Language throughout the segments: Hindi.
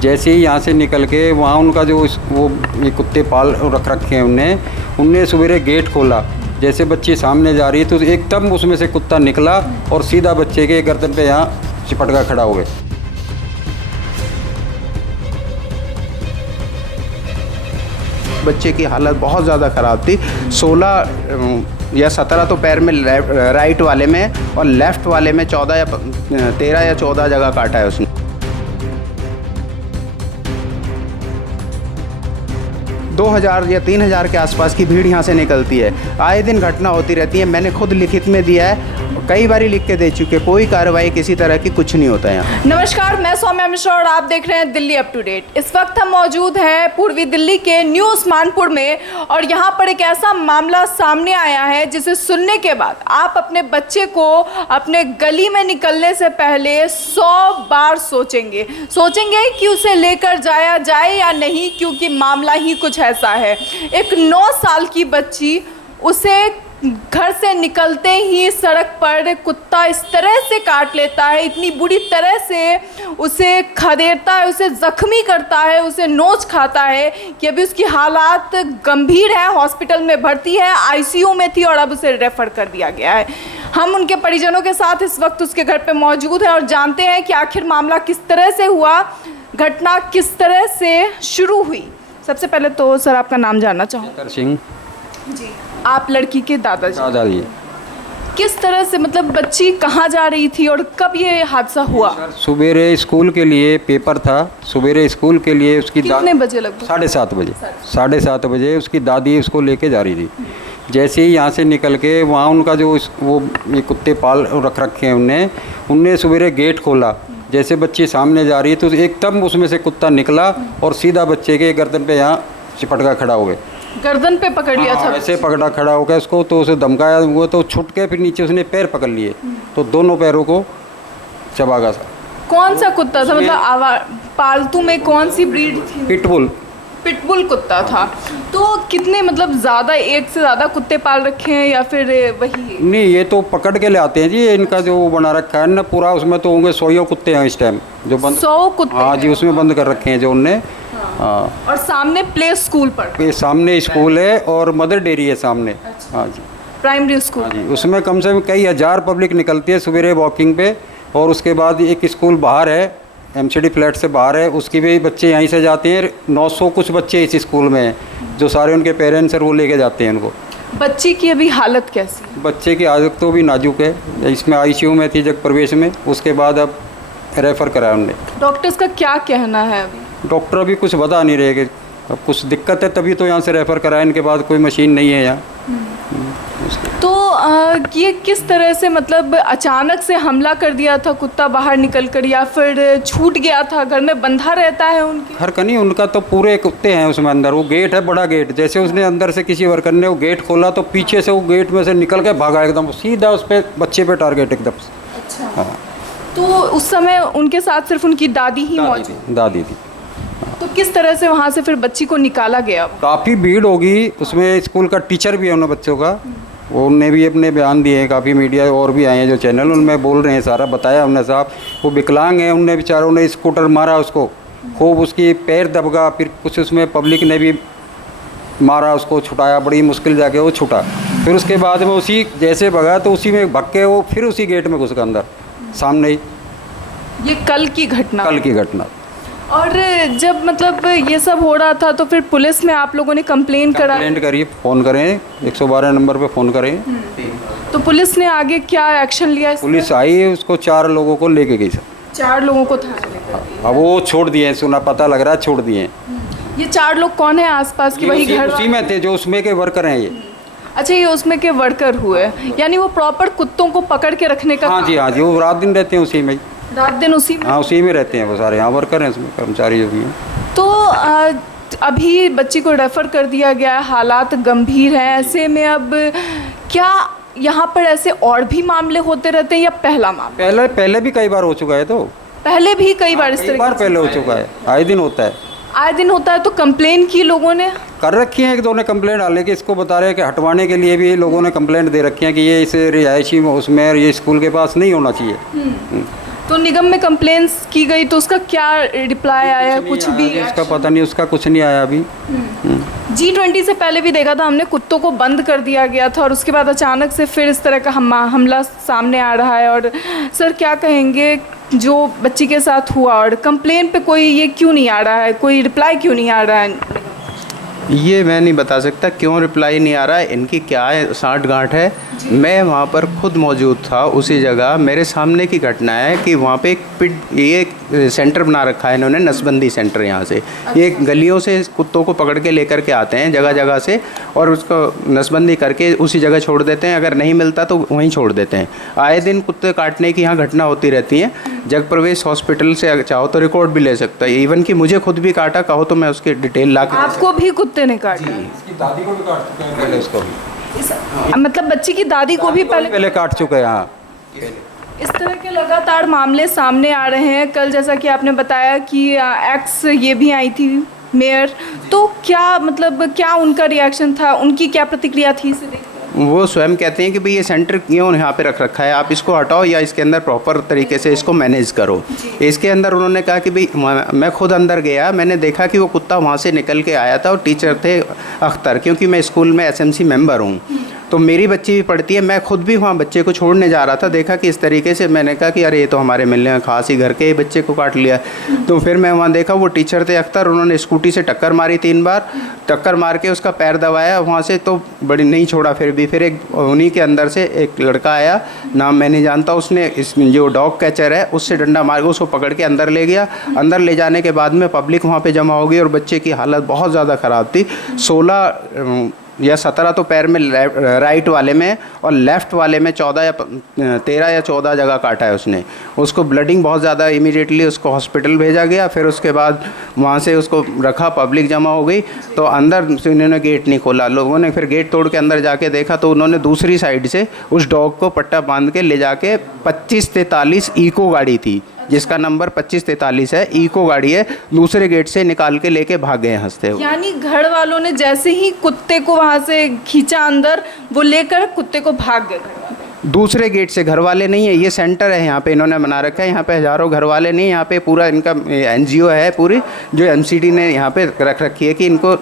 जैसे ही यहाँ से निकल के वहाँ उनका जो वो ये कुत्ते पाल रख रखे हैं उनने सवेरे गेट खोला। जैसे बच्ची सामने जा रही है तो एकदम उसमें से कुत्ता निकला और सीधा बच्चे के गर्दन पे यहाँ चिपट कर खड़ा हुए। बच्चे की हालत बहुत ज़्यादा ख़राब थी। 16 या 17 तो पैर में राइट वाले में और लेफ़्ट वाले में 13 या 14 जगह काटा है उसने। 2000 या 3000 के आसपास की भीड़ यहाँ से निकलती है। आए दिन घटना होती रहती है। मैंने खुद लिखित में दिया है, कई बारी लिख के दे चुके, कोई कार्रवाई किसी तरह की कुछ नहीं होता है यहाँ। नमस्कार, मैं सौम्या मिश्रा और आप देख रहे हैं दिल्ली अप टू डेट। इस वक्त हम मौजूद हैं पूर्वी दिल्ली के न्यू उस्मानपुर में और यहाँ पर एक ऐसा मामला सामने आया है जिसे सुनने के बाद आप अपने बच्चे को अपने गली में निकलने से पहले 100 बार सोचेंगे कि उसे लेकर जाया जाए या नहीं, क्योंकि मामला ही कुछ ऐसा है। एक 9 साल की बच्ची, उसे घर से निकलते ही सड़क पर कुत्ता इस तरह से काट लेता है, इतनी बुरी तरह से उसे खदेड़ता है, उसे ज़ख्मी करता है, उसे नोच खाता है कि अभी उसकी हालात गंभीर है। हॉस्पिटल में भर्ती है, आईसीयू में थी और अब उसे रेफ़र कर दिया गया है। हम उनके परिजनों के साथ इस वक्त उसके घर पे मौजूद हैं और जानते हैं कि आखिर मामला किस तरह से हुआ, घटना किस तरह से शुरू हुई। सबसे पहले तो सर आपका नाम जानना चाहूँगा। सिंह जी, आप लड़की के दादाजी। दादाजी किस तरह से, मतलब बच्ची कहाँ जा रही थी और कब ये हादसा हुआ? सवेरे स्कूल के लिए पेपर था, सवेरे स्कूल के लिए उसकी कितने बजे लगभग? 7:30 बजे उसकी दादी उसको लेके जा रही थी। जैसे ही यहाँ से निकल के वहाँ उनका जो वो ये कुत्ते पाल रख रखे हैं उनने सवेरे गेट खोला। जैसे बच्ची सामने जा रही है तो एकदम उसमें से कुत्ता निकला और सीधा बच्चे के गर्दन पे यहाँ चिपट कर खड़ा हो गए। गर्दन पे पकड़ लिया था? ऐसे पकड़ा खड़ा हो गया उसको, तो उसे धमकाया हुआ तो छुट के फिर नीचे उसने पैर पकड़ लिए तो दोनों पैरों को चबा गया। कौन सा कुत्ता था, मतलब पालतू में कौन सी ब्रीड थी? पिटबुल कुत्ता था। तो कितने, मतलब ज़्यादा, एक से ज़्यादा कुत्ते पाल रखे हैं या फिर वही? नहीं, ये तो पकड़ के ले आते हैं जी, इनका जो बना रखा है ना पूरा, उसमें तो होंगे 100 कुत्ते हैं इस टाइम जो बंद। 100 कुत्ते? हाँ जी, उसमें बंद कर रखे हैं जो उनने। हाँ। और सामने प्ले स्कूल पर? सामने स्कूल है और मदर डेयरी है सामने। अच्छा। हाँ जी, प्राइमरी स्कूल। हाँ जी, उसमें कम से कम कई हज़ार पब्लिक निकलती है सवेरे वॉकिंग पे। और उसके बाद एक स्कूल बाहर है, एमसीडी फ्लैट से बाहर है, उसकी भी बच्चे यहीं से जाते हैं। 900 कुछ बच्चे इस स्कूल में हैं जो सारे उनके पेरेंट्स हैं, वो लेके जाते हैं उनको। बच्ची की अभी हालत कैसी है? बच्चे की हालत तो भी नाजुक है, इसमें आईसीयू में थी जग प्रवेश में, उसके बाद अब रेफ़र कराया उनने। डॉक्टर्स का क्या कहना है अभी? डॉक्टर अभी कुछ बता नहीं रहे कि अब कुछ दिक्कत है तभी तो यहाँ से रेफ़र कराया, इनके बाद कोई मशीन नहीं है यहाँ। तो ये किस तरह से, मतलब अचानक से हमला कर दिया था कुत्ता बाहर निकल कर, या फिर छूट गया था, घर में बंधा रहता है उनके? घर का नहीं, उनका तो पूरे कुत्ते हैं उसमें अंदर। वो गेट है बड़ा गेट, जैसे उसने अंदर से किसी वर्कर ने वो गेट खोला तो पीछे से वो गेट में से निकल के भागा एकदम सीधा उस पर बच्चे पे टारगेट एकदम। अच्छा। हाँ। तो उस समय उनके साथ सिर्फ उनकी दादी ही मौजूद? दादी थी। तो किस तरह से वहाँ से फिर बच्ची को निकाला गया? काफ़ी भीड़ होगी उसमें, स्कूल का टीचर भी है उन बच्चों का, वो उनने भी अपने बयान दिए हैं, काफ़ी मीडिया और भी आए हैं जो चैनल, उनमें बोल रहे हैं, सारा बताया उन्होंने साहब। वो विकलांग है, उनने बेचारों ने स्कूटर मारा उसको, खूब उसकी पैर दबगा, फिर कुछ उसमें पब्लिक ने भी मारा उसको, छुटाया, बड़ी मुश्किल जाके वो छुटा। फिर उसके बाद में उसी जैसे भगा तो उसी में भग के वो फिर उसी गेट में घुस गया अंदर सामने ही। ये कल की घटना? और जब मतलब ये सब हो रहा था तो फिर पुलिस में आप लोगों ने कंप्लेंट करिए, फ़ोन करें, 112 नंबर पे फ़ोन करें। तो पुलिस ने आगे क्या एक्शन लिया? पुलिस आई, उसको 4 लोगों को लेके गई सर। 4 लोगों को थाने लेकर गई? अब वो छोड़ दिए, सुना पता लग रहा है छोड़ दिए। ये 4 लोग कौन है आसपास के? वही घर उसी में थे जो उसमें के वर्कर हैं ये। अच्छा, ये उसमें के वर्कर हुए, यानी वो प्रॉपर कुत्तों को पकड़ के रखने का? हाँ जी, वो रात दिन रहते हैं उसी में। रात दिन उसी में? हाँ, उसी में रहते हैं वो सारे, यहाँ वर्कर हैं उसमें, कर्मचारी जो भी हैं। तो अभी बच्ची को रेफ़र कर दिया गया है, हालात गंभीर हैं, ऐसे में अब क्या यहाँ पर ऐसे और भी मामले होते रहते हैं या पहला मामला? पहले भी कई बार हो चुका है, तो पहले भी कई बार इस तरह पहले हो चुका है, आए दिन होता है। आए दिन होता है? तो कंप्लेन की लोगों ने कर रखी है, एक दो ने कंप्लेंट, हालांकि इसको बता रहे हैं कि हटवाने के लिए भी लोगों ने कंप्लेंट दे रखी है कि ये इस रिहायशी उसमें ये स्कूल के पास नहीं होना चाहिए। तो निगम में कंप्लेंट्स की गई तो उसका क्या रिप्लाई आया, कुछ भी? उसका पता नहीं, उसका कुछ नहीं आया अभी। G20 से पहले भी देखा था हमने, कुत्तों को बंद कर दिया गया था और उसके बाद अचानक से फिर इस तरह का हमला सामने आ रहा है। और सर क्या कहेंगे जो बच्ची के साथ हुआ और कंप्लेन पे कोई ये क्यों नहीं आ रहा है, कोई रिप्लाई क्यों नहीं आ रहा है? ये मैं नहीं बता सकता क्यों रिप्लाई नहीं आ रहा है, इनकी क्या है साठ गांठ है। मैं वहाँ पर खुद मौजूद था उसी जगह, मेरे सामने की घटना है कि वहाँ पे एक सेंटर बना रखा है इन्होंने, नसबंदी सेंटर। यहाँ से ये गलियों से कुत्तों को पकड़ के लेकर के आते हैं जगह जगह से और उसको नसबंदी करके उसी जगह छोड़ देते हैं। अगर नहीं मिलता तो वहीं छोड़ देते हैं। आए दिन कुत्ते काटने की यहाँ घटना होती रहती है। जगप्रवेश हॉस्पिटल से चाहो तो रिकॉर्ड भी ले सकता है, इवन कि मुझे खुद भी काटा, कहो तो मैं उसकी डिटेल ला के। आपको भी कुत्ते ने काटा? इसकी दादी को भी काट चुके हैं पहले, उसको भी मतलब बच्ची की दादी को भी पहले काट चुके हैं। हाँ, इस तरह के लगातार मामले सामने आ रहे हैं। कल जैसा कि आपने बताया कि एक्स ये भी आई थी मेयर, तो क्या मतलब क्या उनका रिएक्शन था, उनकी क्या प्रतिक्रिया थी इसे देखकर? वो स्वयं कहते हैं कि भाई ये सेंटर क्यों यहाँ पे रख रखा है, आप इसको हटाओ या इसके अंदर प्रॉपर तरीके से इसको मैनेज करो। इसके अंदर उन्होंने कहा कि भाई मैं खुद अंदर गया, मैंने देखा कि वो कुत्ता वहाँ से निकल के आया था और टीचर थे अख्तर, क्योंकि मैं स्कूल में SMC मेंबर हूँ तो मेरी बच्ची भी पढ़ती है। मैं खुद भी वहाँ बच्चे को छोड़ने जा रहा था, देखा कि इस तरीके से, मैंने कहा कि अरे ये तो हमारे मिलने में खास ही घर के बच्चे को काट लिया। तो फिर मैं वहाँ देखा वो टीचर थे अख्तर, उन्होंने स्कूटी से टक्कर मारी 3 बार, टक्कर मार के उसका पैर दबाया वहाँ से, तो बड़ी नहीं छोड़ा फिर एक उन्हीं के अंदर से एक लड़का आया, नाम मैं नहीं जानता, उसने इस जो डॉग कैचर है उससे डंडा मार के उसको पकड़ के अंदर ले गया। अंदर ले जाने के बाद में पब्लिक वहाँ पे जमा हो गई और बच्चे की हालत बहुत ज़्यादा ख़राब थी। 16 या 17 तो पैर में राइट वाले में और लेफ़्ट वाले में 13 या 14 जगह काटा है उसने। उसको ब्लडिंग बहुत ज़्यादा, इमीडिएटली उसको हॉस्पिटल भेजा गया। फिर उसके बाद वहाँ से उसको रखा, पब्लिक जमा हो गई तो अंदर से उन्होंने गेट नहीं खोला। लोगों ने फिर गेट तोड़ के अंदर जाके देखा तो उन्होंने दूसरी साइड से उस डॉग को पट्टा बांध के ले जाके 2543 इको गाड़ी थी जिसका नंबर 2543 है, इको गाड़ी है, दूसरे गेट से निकाल के लेके भाग गए हंसते हुए। यानी घर वालों ने जैसे ही कुत्ते को वहाँ से खींचा अंदर, वो लेकर कुत्ते को भाग गए। दूसरे गेट से, घर वाले नहीं है, ये सेंटर है यहाँ पे इन्होंने बना रखा है, यहाँ पे हज़ारों घर वाले नहीं, यहाँ पे पूरा इनका NGO है पूरी, जो MCD ने यहाँ पे रख रखी है कि इनको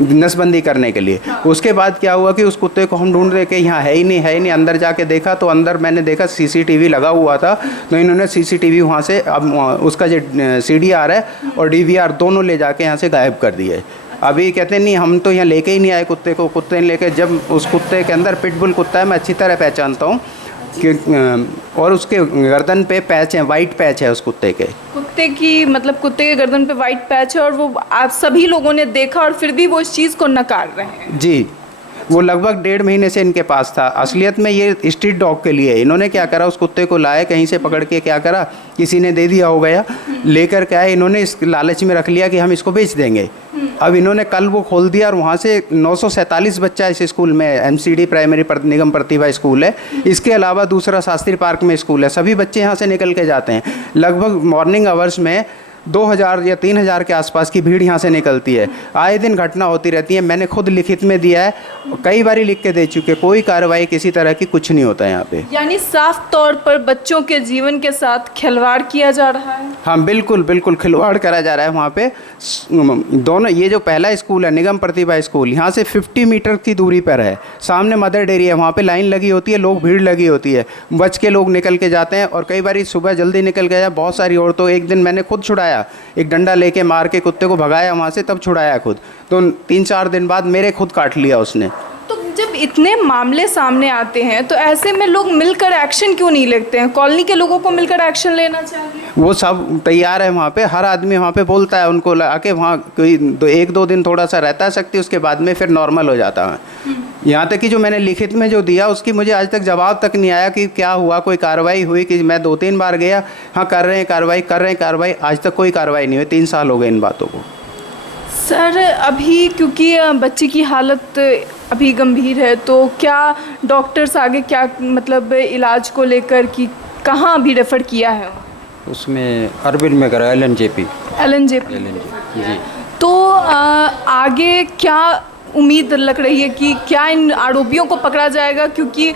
नसबंदी करने के लिए। उसके बाद क्या हुआ कि उस कुत्ते को हम ढूंढ रहे कि यहाँ है ही नहीं। अंदर जाके देखा तो अंदर मैंने देखा CCTV लगा हुआ था, तो इन्होंने CCTV वहाँ से, अब उसका जो CDR है और DVR दोनों ले जाके यहाँ से गायब कर दिए। अभी कहते नहीं हम तो यहाँ लेके ही नहीं आए कुत्ते को, कुत्ते ने लेके, जब उस कुत्ते के अंदर पिटबुल कुत्ता है, मैं अच्छी तरह पहचानता हूँ कि, और उसके गर्दन पे पैच है, वाइट पैच है उस कुत्ते के। कुत्ते की मतलब कुत्ते के गर्दन पे वाइट पैच है और वो आप सभी लोगों ने देखा और फिर भी वो इस चीज़ को नकार रहे हैं। जी, वो लगभग 1.5 महीने से इनके पास था। असलियत में ये स्ट्रीट डॉग के लिए इन्होंने क्या करा, उस कुत्ते को लाए कहीं से पकड़ के, क्या करा, किसी ने दे दिया हो गया, लेकर के आए, इन्होंने इस लालच में रख लिया कि हम इसको बेच देंगे। अब इन्होंने कल वो खोल दिया और वहाँ से 947 बच्चा इस स्कूल में, MCD प्राइमरी निगम प्रतिभा स्कूल है, इसके अलावा दूसरा शास्त्री पार्क में स्कूल है, सभी बच्चे यहाँ से निकल के जाते हैं। लगभग मॉर्निंग आवर्स में 2000 या 3000 के आसपास की भीड़ यहाँ से निकलती है। आए दिन घटना होती रहती है। मैंने खुद लिखित में दिया है, कई बारी लिख के दे चुके, कोई कार्रवाई किसी तरह की कुछ नहीं होता है यहाँ पे। यानी साफ तौर पर बच्चों के जीवन के साथ खिलवाड़ किया जा रहा है। हाँ बिल्कुल बिल्कुल खिलवाड़ करा जा रहा है वहाँ पे। दोनों, ये जो पहला स्कूल है निगम प्रतिभा स्कूल, यहाँ से 50 मीटर की दूरी पर है, सामने मदर डेयरी है, वहाँ पे लाइन लगी होती है, लोग भीड़ लगी होती है, बच के लोग निकल के जाते हैं और कई बारी सुबह जल्दी निकल गया। बहुत सारी औरतों, एक दिन मैंने खुद छुड़ाया, एक डंडा लेके मार के कुत्ते को भगाया वहाँ से, तब छुड़ाया खुद, तो 3-4 दिन बाद मेरे खुद काट लिया उसने। तो जब इतने मामले सामने आते हैं तो ऐसे में लोग मिलकर एक्शन क्यों नहीं लेते हैं? कॉलोनी के लोगों को मिलकर एक्शन लेना चाहिए। वो सब तैयार है वहाँ पे, हर आदमी वहाँ पे बोलता है उनको आके, वहाँ कोई 1-2 दिन थोड़ा सा रहता है सकती, उसके बाद में फिर नॉर्मल हो जाता है। यहाँ तक कि जो मैंने लिखित में जो दिया उसकी मुझे आज तक जवाब तक नहीं आया कि क्या हुआ, कोई कार्रवाई हुई, कि मैं 2-3 बार गया, हाँ कर रहे हैं कार्रवाई, आज तक कोई कार्रवाई नहीं हुई। 3 साल हो गए इन बातों को। सर अभी क्योंकि बच्ची की हालत अभी गंभीर है, तो क्या डॉक्टर्स आगे क्या मतलब इलाज को लेकर कि कहाँ अभी रेफ़र किया है? उसमें अरबिन में करा, LNJP LNJP। जी। तो आगे क्या उम्मीद लग रही है कि क्या इन आरोपियों को पकड़ा जाएगा, क्योंकि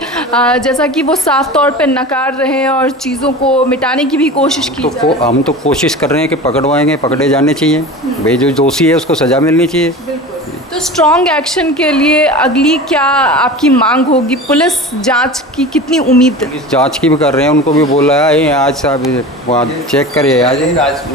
जैसा कि वो साफ तौर पे नकार रहे हैं और चीज़ों को मिटाने की भी कोशिश की जा रही है। हम तो कोशिश कर रहे हैं कि पकड़वाएंगे, पकड़े जाने चाहिए भाई, जो दोषी है उसको सज़ा मिलनी चाहिए। तो स्ट्रॉन्ग एक्शन के लिए अगली क्या आपकी मांग होगी? पुलिस जांच की कितनी उम्मीद है? जांच की भी कर रहे हैं, उनको भी बोला है आज साहब वहाँ चेक करिए आज।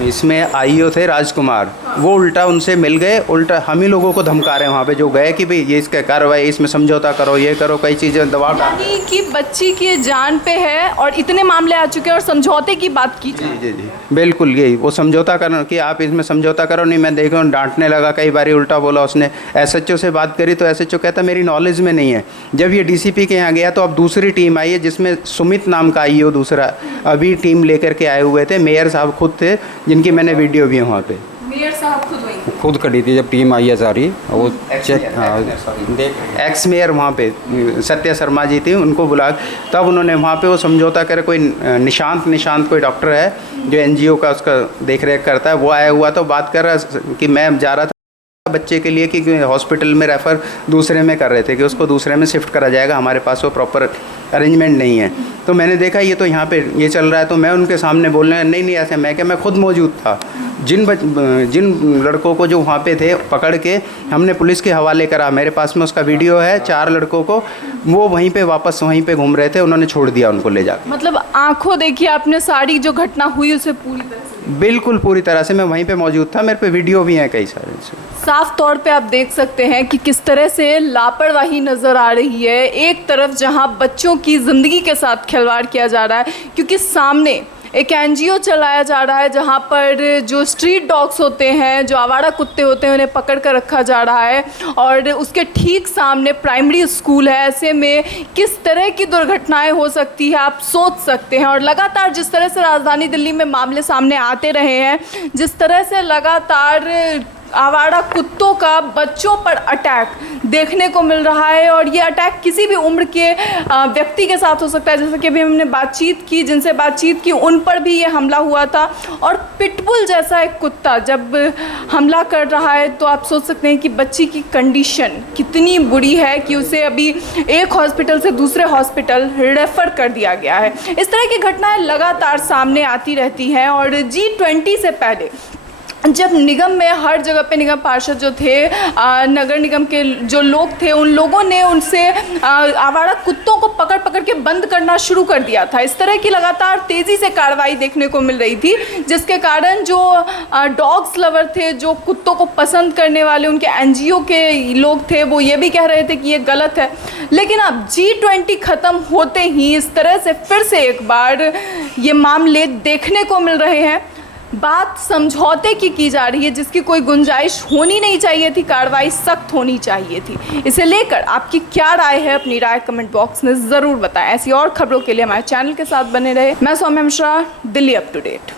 इसमें आईओ थे राजकुमार, वो उल्टा उनसे मिल गए, उल्टा हम ही लोगों को धमका रहे हैं वहाँ पे जो गए कि भाई ये इसका कार्रवाई, इसमें समझौता करो, ये करो, कई चीज़ें दबाव डाल। यानी कि बच्ची की जान पे है और इतने मामले आ चुके हैं और समझौते की बात की जाए। जी जी बिल्कुल, यही वो समझौता करो कि आप इसमें समझौता करो नहीं। मैं देखो डांटने लगा, कई बार उल्टा बोला उसने। एसएचओ से बात करी तो एसएचओ कहता मेरी नॉलेज में नहीं है। जब ये डीसीपी के यहाँ गया तो अब दूसरी टीम आई है जिसमें सुमित नाम का आईओ दूसरा अभी टीम लेकर के आए हुए थे। मेयर साहब खुद थे जिनकी मैंने वीडियो भी वहाँ पे। मेयर साहब खुद वहीं खुद खड़ी थी जब टीम आई है सारी, वो चेक एक्स मेयर वहाँ पे सत्या शर्मा जी थी, उनको बुला तब उन्होंने वहाँ पे वो समझौता करे। कोई निशांत कोई डॉक्टर है जो एनजीओ का उसका देख रेख करता है, वो आया हुआ तो बात कर रहा कि मैं जा रहा था बच्चे के लिए कि हॉस्पिटल में रेफ़र दूसरे में कर रहे थे कि उसको दूसरे में शिफ्ट करा जाएगा, हमारे पास वो प्रॉपर अरेंजमेंट नहीं है। तो मैंने देखा ये तो यहाँ पे ये चल रहा है, तो मैं उनके सामने बोलने नहीं ऐसे, मैं क्या, मैं खुद मौजूद था। जिन लड़कों को जो वहाँ पे थे पकड़ के हमने पुलिस के हवाले करा, मेरे पास में उसका वीडियो है। 4 लड़कों को वो वहीं पे वापस वहीं पे घूम रहे थे, उन्होंने छोड़ दिया उनको ले जाकर। मतलब आंखों देखिए आपने सारी जो घटना हुई उसे पूरी तरह से? बिल्कुल पूरी तरह से मैं वहीं पे मौजूद था, मेरे पे वीडियो भी हैं कई सारे। साफ तौर पे आप देख सकते हैं कि किस तरह से लापरवाही नज़र आ रही है। एक तरफ जहां बच्चों की ज़िंदगी के साथ खिलवाड़ किया जा रहा है, क्योंकि सामने एक एनजीओ चलाया जा रहा है जहां पर जो स्ट्रीट डॉग्स होते हैं, जो आवारा कुत्ते होते हैं, उन्हें पकड़ कर रखा जा रहा है और उसके ठीक सामने प्राइमरी स्कूल है। ऐसे में किस तरह की दुर्घटनाएं हो सकती है आप सोच सकते हैं। और लगातार जिस तरह से राजधानी दिल्ली में मामले सामने आते रहे हैं, जिस तरह से लगातार आवारा कुत्तों का बच्चों पर अटैक देखने को मिल रहा है, और ये अटैक किसी भी उम्र के व्यक्ति के साथ हो सकता है। जैसे कि अभी हमने बातचीत की, जिनसे बातचीत की, उन पर भी ये हमला हुआ था। और पिटबुल जैसा एक कुत्ता जब हमला कर रहा है तो आप सोच सकते हैं कि बच्ची की कंडीशन कितनी बुरी है कि उसे अभी एक हॉस्पिटल से दूसरे हॉस्पिटल रेफ़र कर दिया गया है। इस तरह की घटनाएं लगातार सामने आती रहती हैं। और G20 से पहले जब निगम में हर जगह पे निगम पार्षद जो थे, नगर निगम के जो लोग थे, उन लोगों ने उनसे आवारा कुत्तों को पकड़ पकड़ के बंद करना शुरू कर दिया था। इस तरह की लगातार तेज़ी से कार्रवाई देखने को मिल रही थी, जिसके कारण जो डॉग्स लवर थे, जो कुत्तों को पसंद करने वाले उनके एनजीओ के लोग थे, वो ये भी कह रहे थे कि ये गलत है। लेकिन अब G20 ख़त्म होते ही इस तरह से फिर से एक बार ये मामले देखने को मिल रहे हैं। बात समझौते की जा रही है, जिसकी कोई गुंजाइश होनी नहीं चाहिए थी, कार्रवाई सख्त होनी चाहिए थी। इसे लेकर आपकी क्या राय है? अपनी राय कमेंट बॉक्स में ज़रूर बताएं। ऐसी और खबरों के लिए हमारे चैनल के साथ बने रहे। मैं Saumya Mishra, Delhi up to date.